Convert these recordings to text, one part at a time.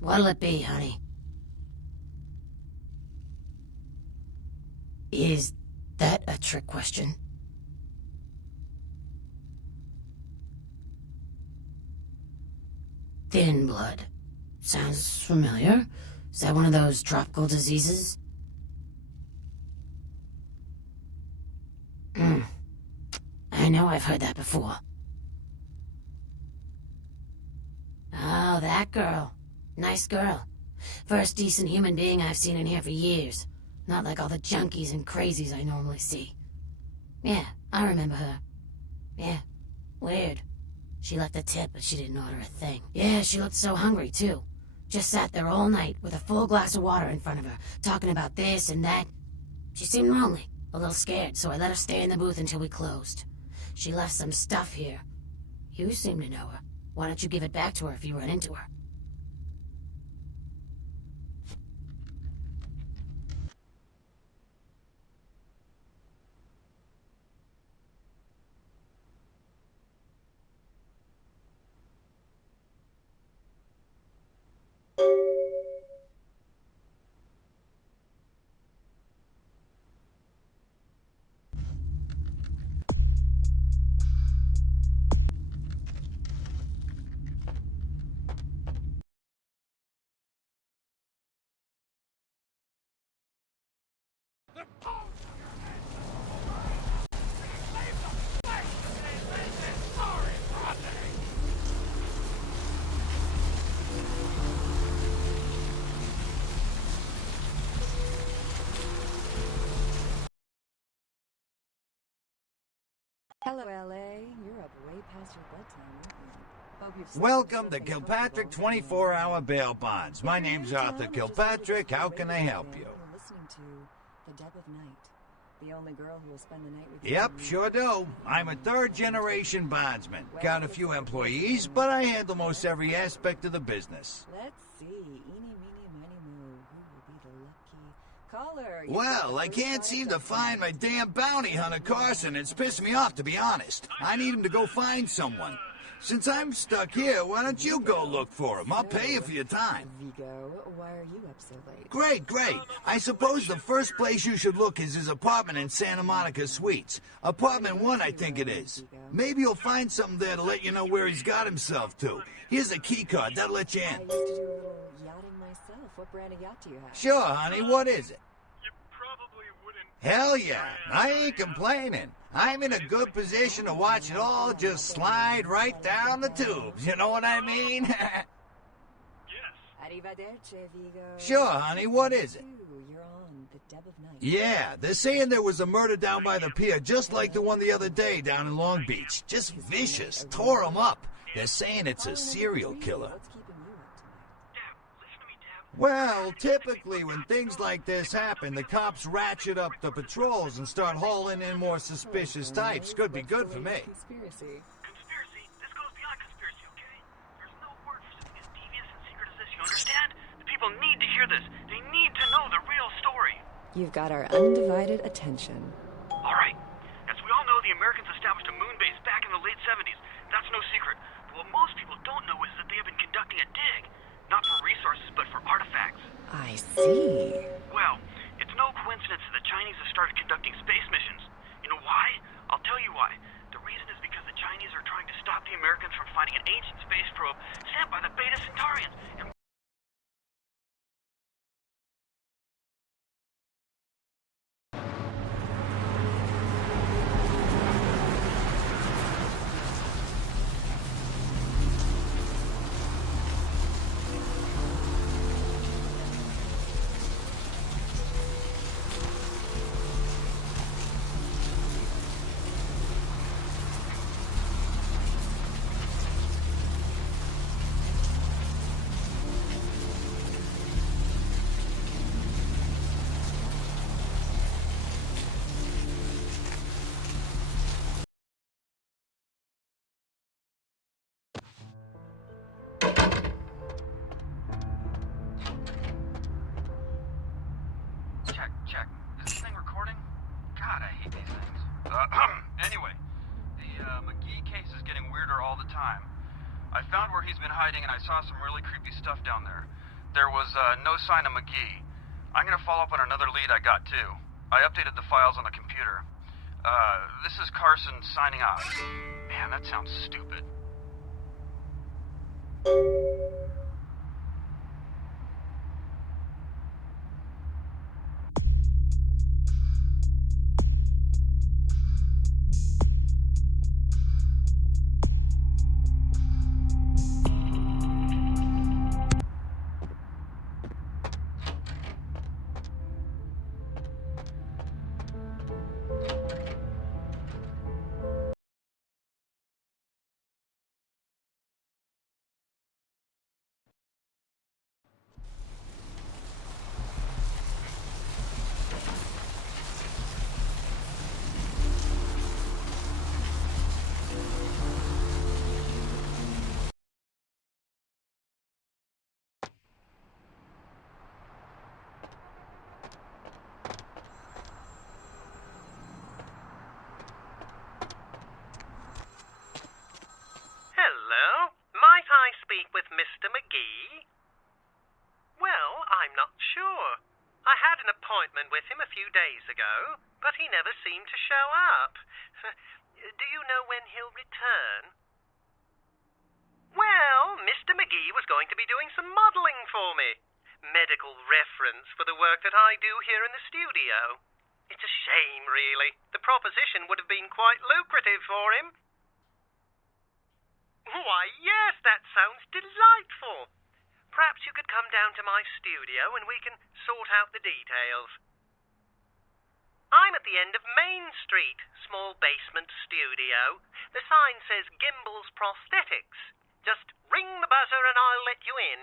What'll it be, honey? Is that a trick question? Thin blood. Sounds familiar. Is that one of those tropical diseases? I know I've heard that before. Oh, that girl. Nice girl. First decent human being I've seen in here for years. Not like all the junkies and crazies I normally see. Yeah, I remember her. Yeah, weird. She left a tip, but she didn't order a thing. Yeah, she looked so hungry, too. Just sat there all night with a full glass of water in front of her, talking about this and that. She seemed lonely, a little scared, so I let her stay in the booth until we closed. She left some stuff here. You seem to know her. Why don't you give it back to her if you run into her? Hello, LA. You're up way past your bedtime. Hope you've Welcome to Kilpatrick 24-Hour Bail Bonds. My name's Arthur Kilpatrick. How can I help you? You're listening to The Deb of Night, the only girl who will spend the night with you. Yep, sure do. I'm a third-generation bondsman. Got a few employees, but I handle most every aspect of the business. Let's see. Eeny, meeny, miny, moo. Who will be the lucky caller? Well, I can't seem to find my damn bounty hunter, Carson. It's pissing me off, to be honest. I need him to go find someone. Since I'm stuck here, why don't you go look for him? I'll pay you for your time. Vigo, why are you up so late? Great, great. I suppose the first place you should look is his apartment in Santa Monica Suites. Apartment 1, I think it is. Maybe you'll find something there to let you know where he's got himself to. Here's a key card. That'll let you I in. used to do a little yachting myself. What brand of yacht do you have? Sure, honey. What is it? You probably wouldn't. Hell yeah. I ain't complaining. I'm in a good position to watch it all just slide right down the tubes. You know what I mean? Yes. Arrivederci, Vigo. Sure, honey. What is it? You're on The Deb of Night. Yeah, they're saying there was a murder down by the pier, just like the one the other day down in Long Beach. Just vicious. Tore 'em up. They're saying it's a serial killer. What's keeping you up tonight? Deb, listen to me, Deb. Well, typically when things like this happen, the cops ratchet up the patrols and start hauling in more suspicious types. Could be good for me. Conspiracy. Conspiracy? This goes beyond conspiracy, okay? There's no word for something as devious and secret as this, you understand? The people need to hear this. They need to know the real story. You've got our undivided attention. All right. As we all know, the Americans established a moon base back in the late 70s. That's no secret. But what most people don't know is that they have been conducting a dig. Not for resources, but for artifacts. I see. Well, it's no coincidence that the Chinese have started conducting space missions. You know why? I'll tell you why. The reason is because the Chinese are trying to stop the Americans from finding an ancient space probe sent by the Beta Centaurians. And check. Is this thing recording? God, I hate these things. Anyway, the McGee case is getting weirder all the time. I found where he's been hiding and I saw some really creepy stuff down there. There was no sign of McGee. I'm gonna follow up on another lead I got, too. I updated the files on the computer. This is Carson signing off. Man, that sounds stupid. Hello? Might I speak with Mr. McGee? Well, I'm not sure. I had an appointment with him a few days ago, but he never seemed to show up. Do you know when he'll return? Well, Mr. McGee was going to be doing some modeling for me. Medical reference for the work that I do here in the studio. It's a shame, really. The proposition would have been quite lucrative for him. Why, yes, that sounds delightful. Perhaps you could come down to my studio and we can sort out the details. I'm at the end of Main Street, small basement studio. The sign says Gimbal's Prosthetics. Just ring the buzzer and I'll let you in.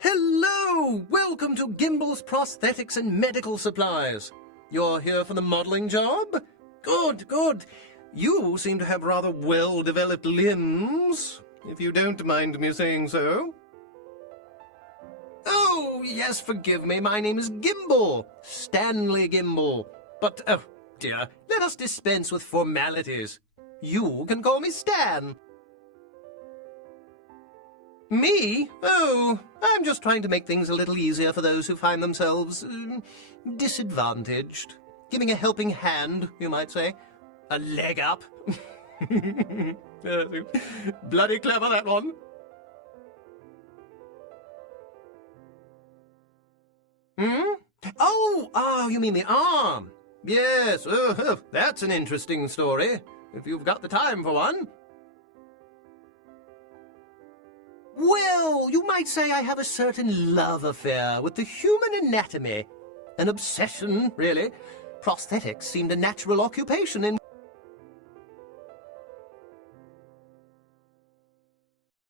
Hello! Welcome to Gimbal's Prosthetics and Medical Supplies. You're here for the modeling job? Good, good. You seem to have rather well-developed limbs, if you don't mind me saying so. Oh, yes, forgive me. My name is Gimbal. Stanley Gimbal. But, oh, dear, let us dispense with formalities. You can call me Stan. Me? Oh, I'm just trying to make things a little easier for those who find themselves disadvantaged. Giving a helping hand, you might say. A leg up. Bloody clever, that one. Oh, you mean the arm. Yes, that's an interesting story, if you've got the time for one. Well, you might say I have a certain love affair with the human anatomy. An obsession, really. Prosthetics seemed a natural occupation in...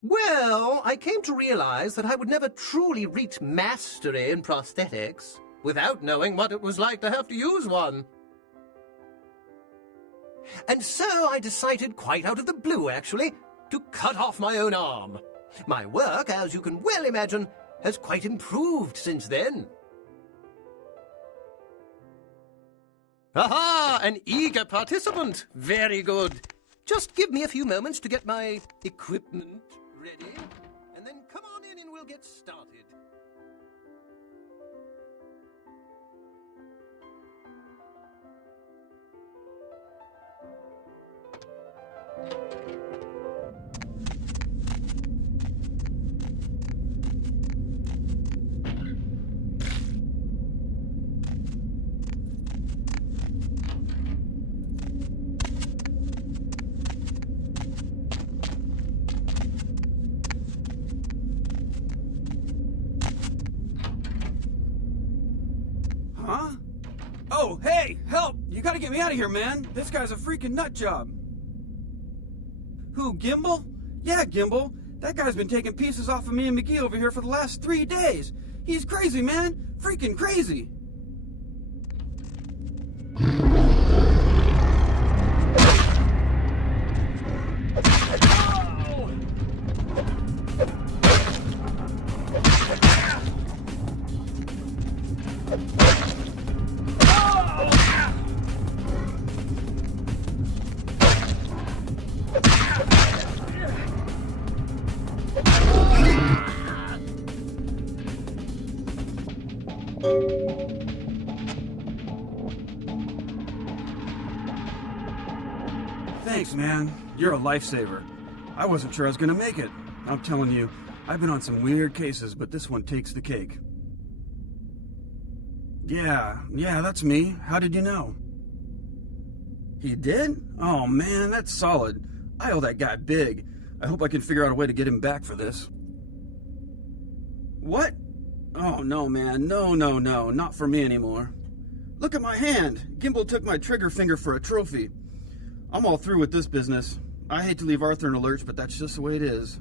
Well, I came to realize that I would never truly reach mastery in prosthetics without knowing what it was like to have to use one. And so I decided, quite out of the blue actually, to cut off my own arm. My work, as you can well imagine, has quite improved since then. Aha! An eager participant. Very good. Just give me a few moments to get my equipment ready, and then come on in and we'll get started. Oh, hey, help! You gotta get me out of here, man. This guy's a freaking nut job. Who, Gimbal? Yeah, Gimbal. That guy's been taking pieces off of me and McGee over here for the last 3 days. He's crazy, man. Freaking crazy. Thanks, man. You're a lifesaver. I wasn't sure I was gonna make it. I'm telling you, I've been on some weird cases, but this one takes the cake. Yeah, that's me. How did you know? He did? Oh man, that's solid. I owe that guy big. I hope I can figure out a way to get him back for this. What? Oh no, man. No, not for me anymore. Look at my hand. Gimbal took my trigger finger for a trophy. I'm all through with this business. I hate to leave Arthur in a lurch, but that's just the way it is.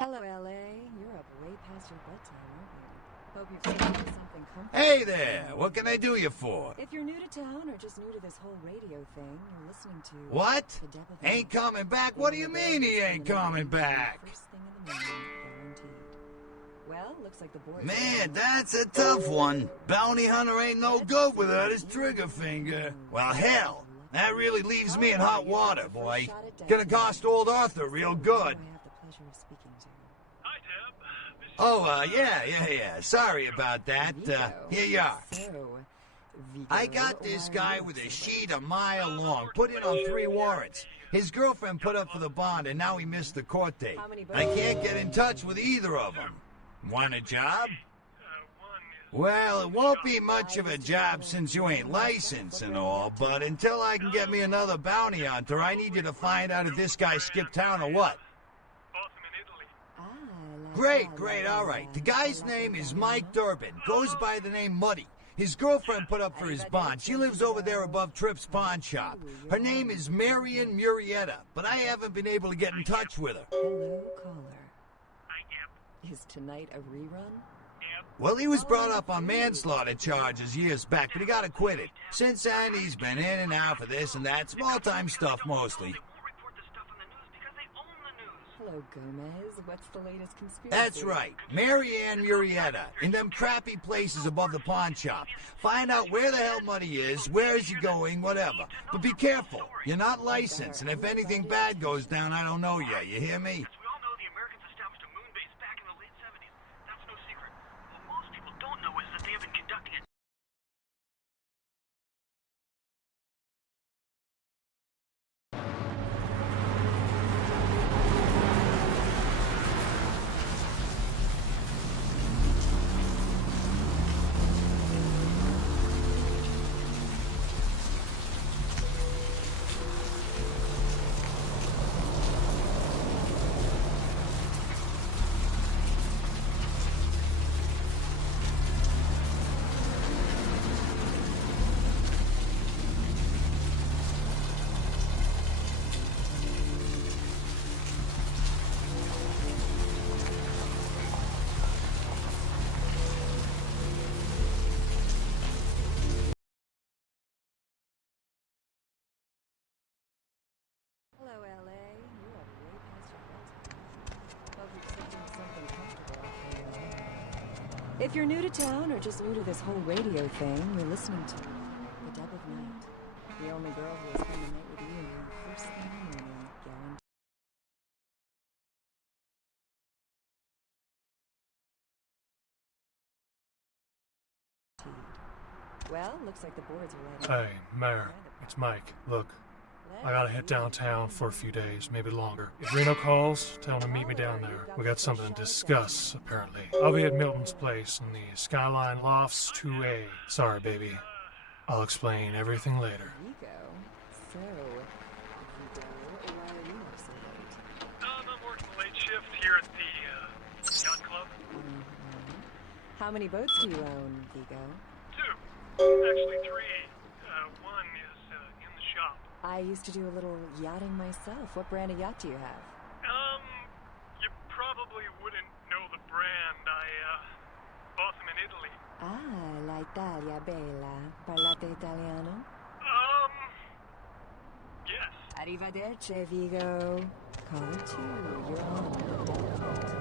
Hello, LA. You're up way past your bedtime, aren't you? Hope you're feeling something comfortable. Hey there, what can I do you for? If you're new to town or just new to this whole radio thing, you're listening to... What? The Devil Ain't coming back? What do you mean he ain't coming back? First thing in the morning, guaranteed. Well, looks like the boys... Man, that's a tough one. Bounty hunter ain't no good without his trigger finger. Well, hell, that really leaves me in hot water, boy. Gonna cost old Arthur real good. I have the pleasure of speaking to. Hi, Deb. Miss Yeah. Sorry about that. Here you are. So, Vigo, I got this why guy are with you a so sheet a mile long, put in on 3 warrants. His girlfriend put up for the bond, and now he missed the court date. I can't get in touch with either of them. Want a job? Well, it won't be much of a job since you ain't licensed and all, but until I can get me another bounty hunter, I need you to find out if this guy skipped town or what. Great, all right. The guy's name is Mike Durbin. Goes by the name Muddy. His girlfriend put up for his bond. She lives over there above Tripp's pawn shop. Her name is Marion Murrieta, but I haven't been able to get in touch with her. Hello, caller. Is tonight a rerun? Well, he was brought up on manslaughter charges years back, but he got acquitted. Since then, he's been in and out for this and that, small-time stuff mostly. Hello, Gomez. What's the latest conspiracy? That's right, Marianne Murrieta, in them crappy places above the pawn shop. Find out where the hell Muddy is, where is he going, whatever. But be careful, you're not licensed, and if anything bad goes down, I don't know yet, you hear me? We all know the Americans established a moon base back in the late 70s. That's no secret. What most people don't know is that they have been conducting it. Hello, LA. You are way past your bedtime. Hope you're sleeping something comfortable out there. If you're new to town or just new to this whole radio thing, you're listening to The Dub of Night. The only girl who will spend the night with you first thing in the morning, guaranteed. Well, looks like the boards are lighting. Hey, Mayor, it's Mike. Look, I gotta hit downtown for a few days, maybe longer. If Reno calls, tell him to meet me down there. We got something to discuss, apparently. I'll be at Milton's place in the Skyline Lofts 2A. Sorry, baby. I'll explain everything later. Vigo. So, Vigo, why are you up so late? I'm working the late shift here at the yacht club. How many boats do you own, Vigo? 2. Actually 3. One is in the shop. I used to do a little yachting myself. What brand of yacht do you have? You probably wouldn't know the brand. I bought them in Italy. Ah, la Italia bella. Parlate italiano? Yes. Arrivederci, Vigo. Caller 2, you're on the Dub of Night.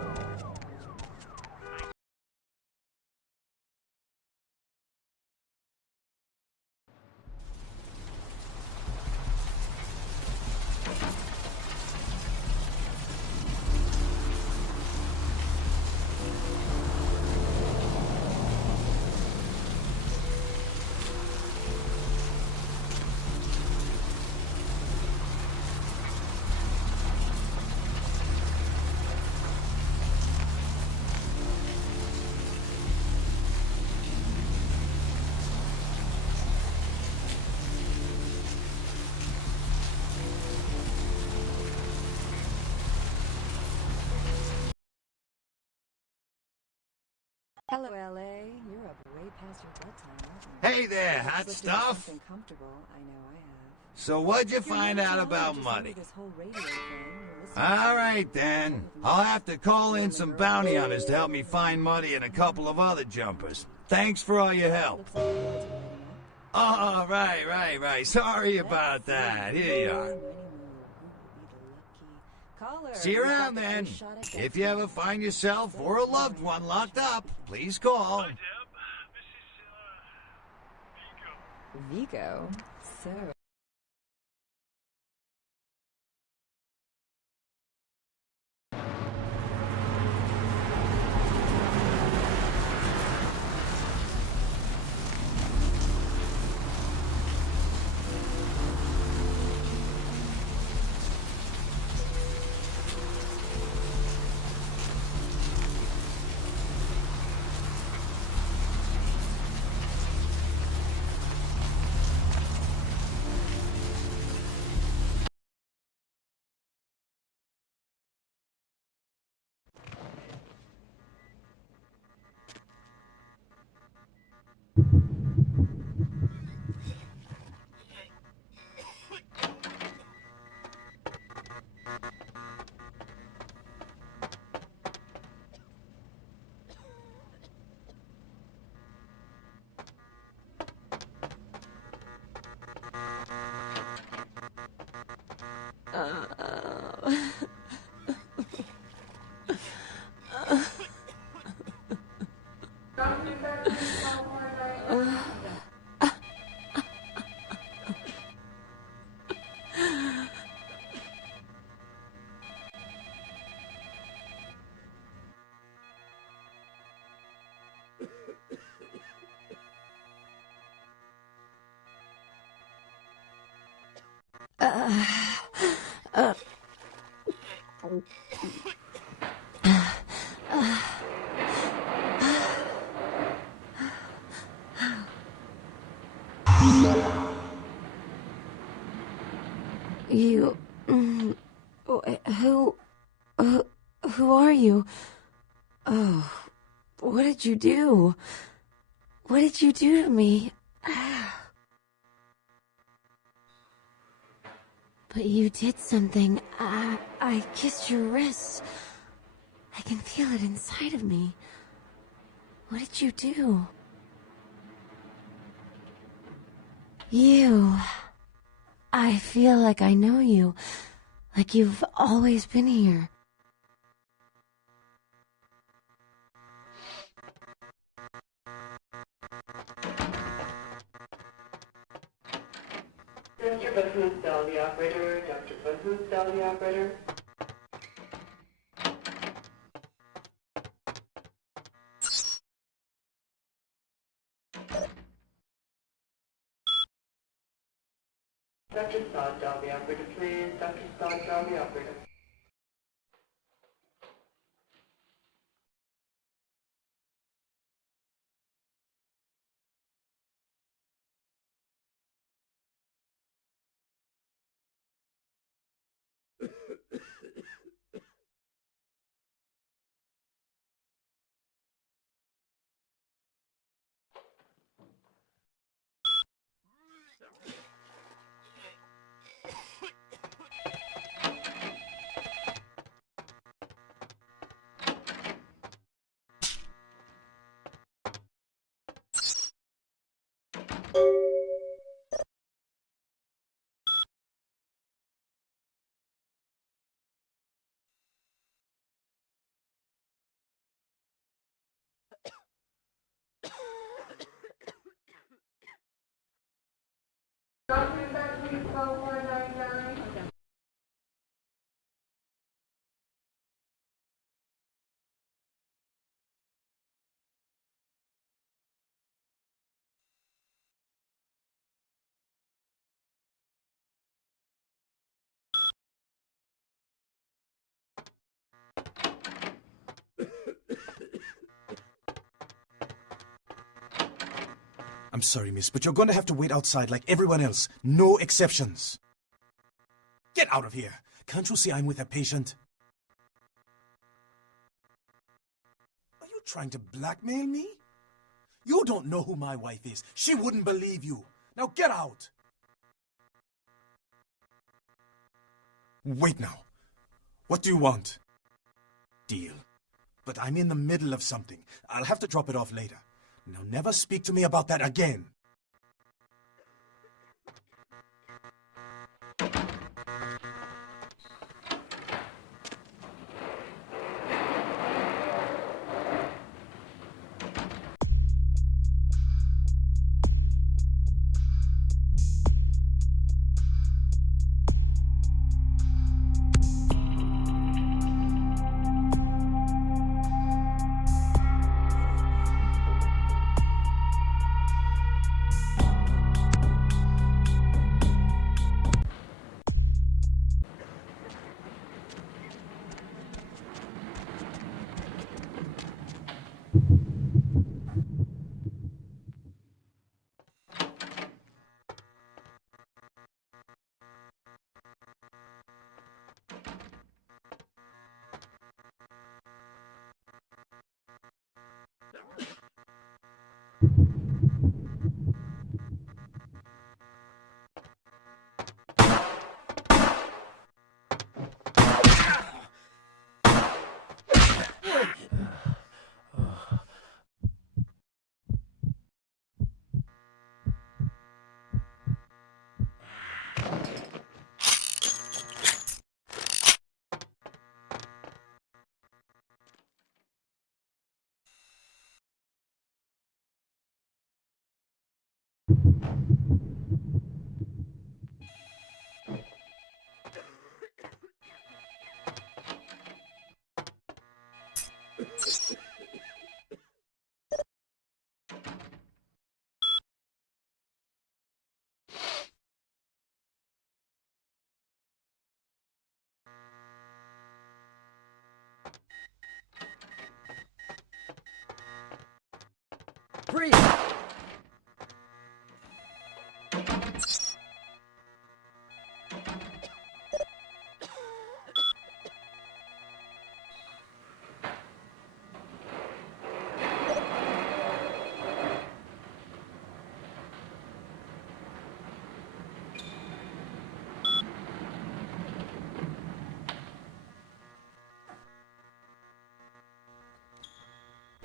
Hello, LA. You're up way past your bedtime, aren't you? Hey there, hot Slipped into stuff? something comfortable. I know I have. So what'd you If you're find new to out town or about just Muddy? into this whole radio thing, you're listening All to right, then. I'll have to call in some bounty hunters to help me find Muddy and a couple of other jumpers. Thanks for all your help. Looks like the boards are lighting up. Oh, right. Sorry about that. Here you are. See you around then. If you ever find yourself or a loved one locked up, please call. Hi, Deb. This is, Vigo. Vigo. So. You... Who are you? Oh, what did you do? What did you do to me? But you did something. I kissed your wrist. I can feel it inside of me. What did you do? You... I feel like I know you. Like you've always been here. Dr. Bunhoosdal, the operator. Dr. Bunhoosdal, the operator. Dr. Soddal, the operator, please. Dr. Soddal, the operator. I'm sorry, miss, but you're going to have to wait outside like everyone else. No exceptions. Get out of here. Can't you see I'm with a patient? Are you trying to blackmail me? You don't know who my wife is. She wouldn't believe you. Now get out. Wait now. What do you want? Deal. But I'm in the middle of something. I'll have to drop it off later. Now never speak to me about that again. Freeze!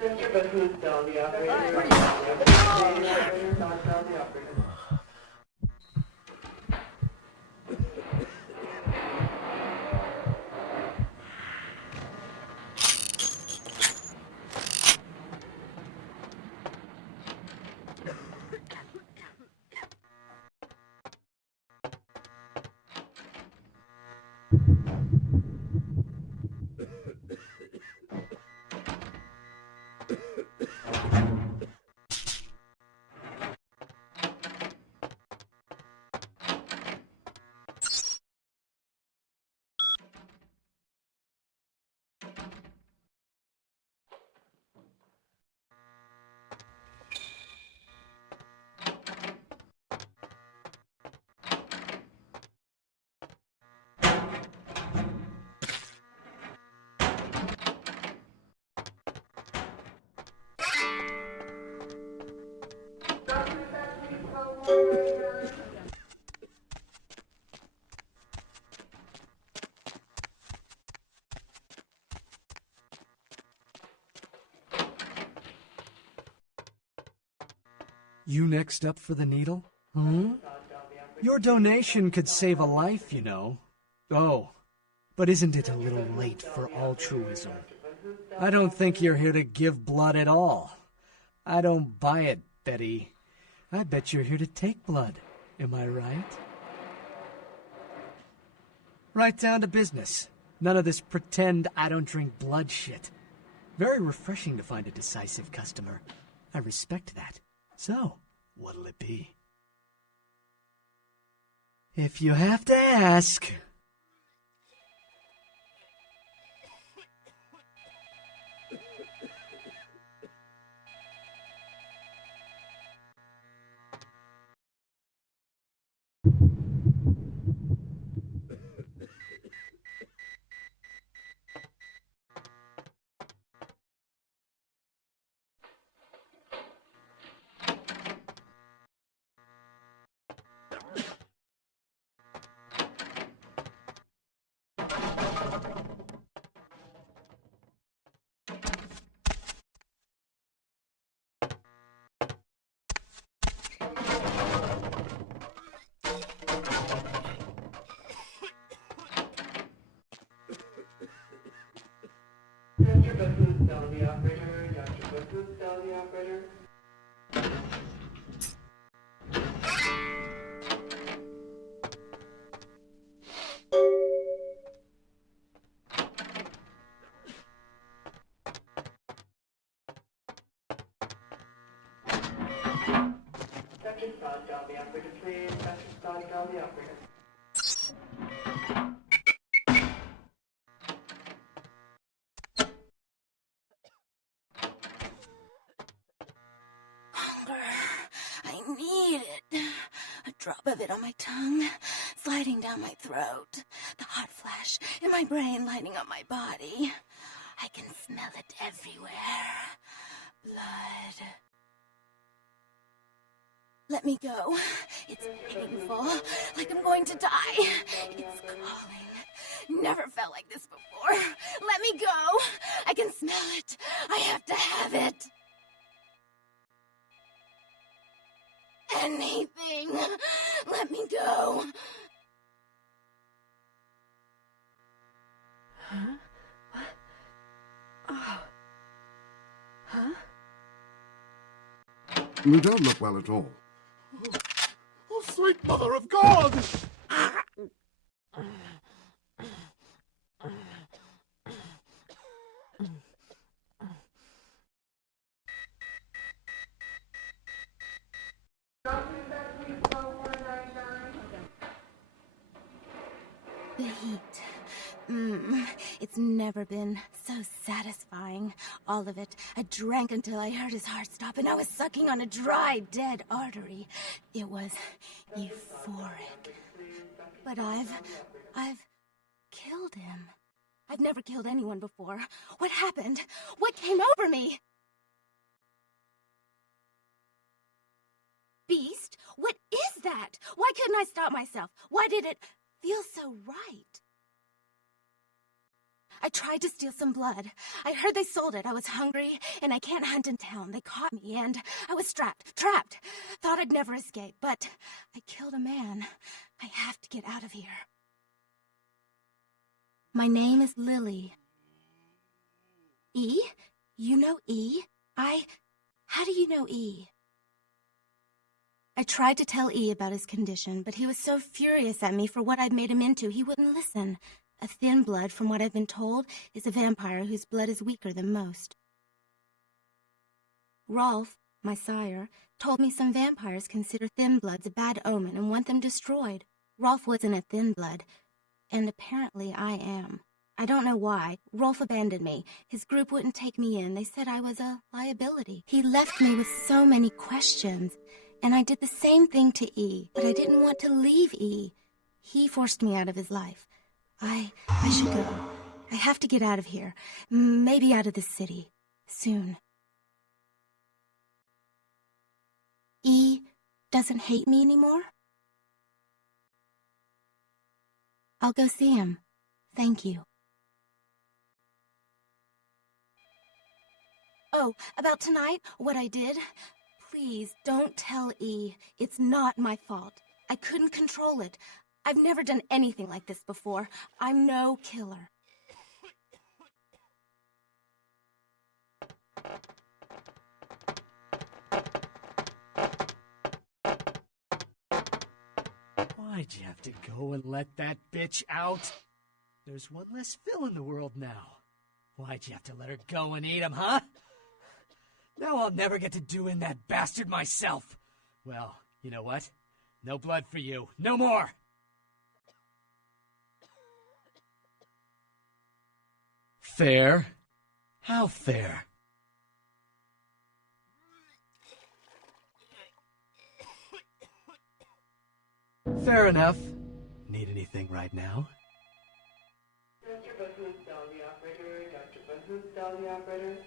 Mr. Bahut, tell the operator. The operator, not tell the operator. You next up for the needle? Hmm? Your donation could save a life, you know. Oh, but isn't it a little late for altruism? I don't think you're here to give blood at all. I don't buy it, Betty. I bet you're here to take blood. Am I right? Right down to business. None of this pretend I don't drink blood shit. Very refreshing to find a decisive customer. I respect that. So, what'll it be? If you have to ask... Mr. Bahut, tell the operator. Dr. Bahut, tell the operator. Dr. Scott, tell the operator, please. Dr. Scott, tell the operator. Hunger. I need it. A drop of it on my tongue, sliding down my throat. The hot flash in my brain lighting up my body. I can smell it everywhere. Blood. Let me go. It's painful, like I'm going to die. It's calling. Never felt like this before. Let me go. I can smell it. I have to have it. Anything. Let me go. Huh? What? Oh. Huh? You don't look well at all. Oh, sweet mother of God! The heat. It's never been so satisfying. All of it. I drank until I heard his heart stop, and I was sucking on a dry, dead artery. It was euphoric. But I've killed him. I've never killed anyone before. What happened? What came over me? Beast? What is that? Why couldn't I stop myself? Why did it feel so right? I tried to steal some blood. I heard they sold it. I was hungry, and I can't hunt in town. They caught me, and I was trapped. Thought I'd never escape, but I killed a man. I have to get out of here. My name is Lily. E? You know E? How do you know E? I tried to tell E about his condition, but he was so furious at me for what I'd made him into, he wouldn't listen. A thin blood, from what I've been told, is a vampire whose blood is weaker than most. Rolf, my sire, told me some vampires consider thin bloods a bad omen and want them destroyed. Rolf wasn't a thin blood, and apparently I am. I don't know why. Rolf abandoned me. His group wouldn't take me in. They said I was a liability. He left me with so many questions, and I did the same thing to E, but I didn't want to leave E. He forced me out of his life. I should go. I have to get out of here. Maybe out of the city. Soon. E doesn't hate me anymore? I'll go see him. Thank you. Oh, about tonight, what I did? Please, don't tell E. It's not my fault. I couldn't control it. I've never done anything like this before. I'm no killer. Why'd you have to go and let that bitch out? There's one less Phil in the world now. Why'd you have to let her go and eat him, huh? Now I'll never get to do in that bastard myself. Well, you know what? No blood for you. No more! Fair? How fair? Fair enough. Need anything right now? Dr. Butler's Dolly operator. Dr. Butler's Dolly operator.